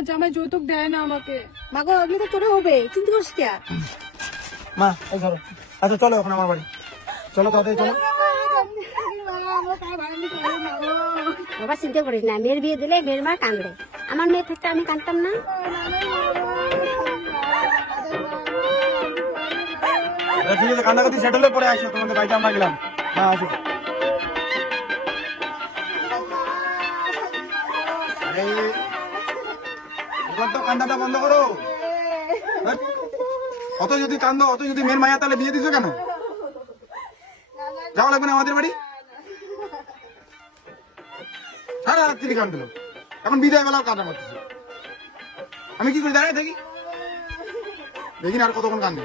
আমার জামাই যৌতুক দেয় না আমাকে। মা গো এগুলো তো তোরে হবে, চিন্তা করিস কে? মা এই ধরো, আচ্ছা চলো এখন আমার বাড়ি, চলো তাড়াতাড়ি চলো। বাবা চিন্তা করিস না, মেয়ের বিয়ে দিলে মেয়ের মা কান্দে, আমার মেয়ে থাকতে আমি কান্দতাম না? ঠিক আছে, কান্দাকাটি সেটেল হয়ে পরে আসো, তোমাদের বাড়িতে আমরা গেলাম। হ্যাঁ আসো। এবার তো কান্দাটা বন্ধ করো। অত যদি কান্দো, অত যদি মেয়ের মায়া, তাহলে বিয়ে দিছো কেন? যাওয়া লাগবে না আমাদের বাড়ি? সারা রাত্রি কান্দলো, এখন বিদায় বেলাও কান্না করতেছে। আমি কি করে দাঁড়ায় থাকি? দেখি না আর কতক্ষণ কান্দে।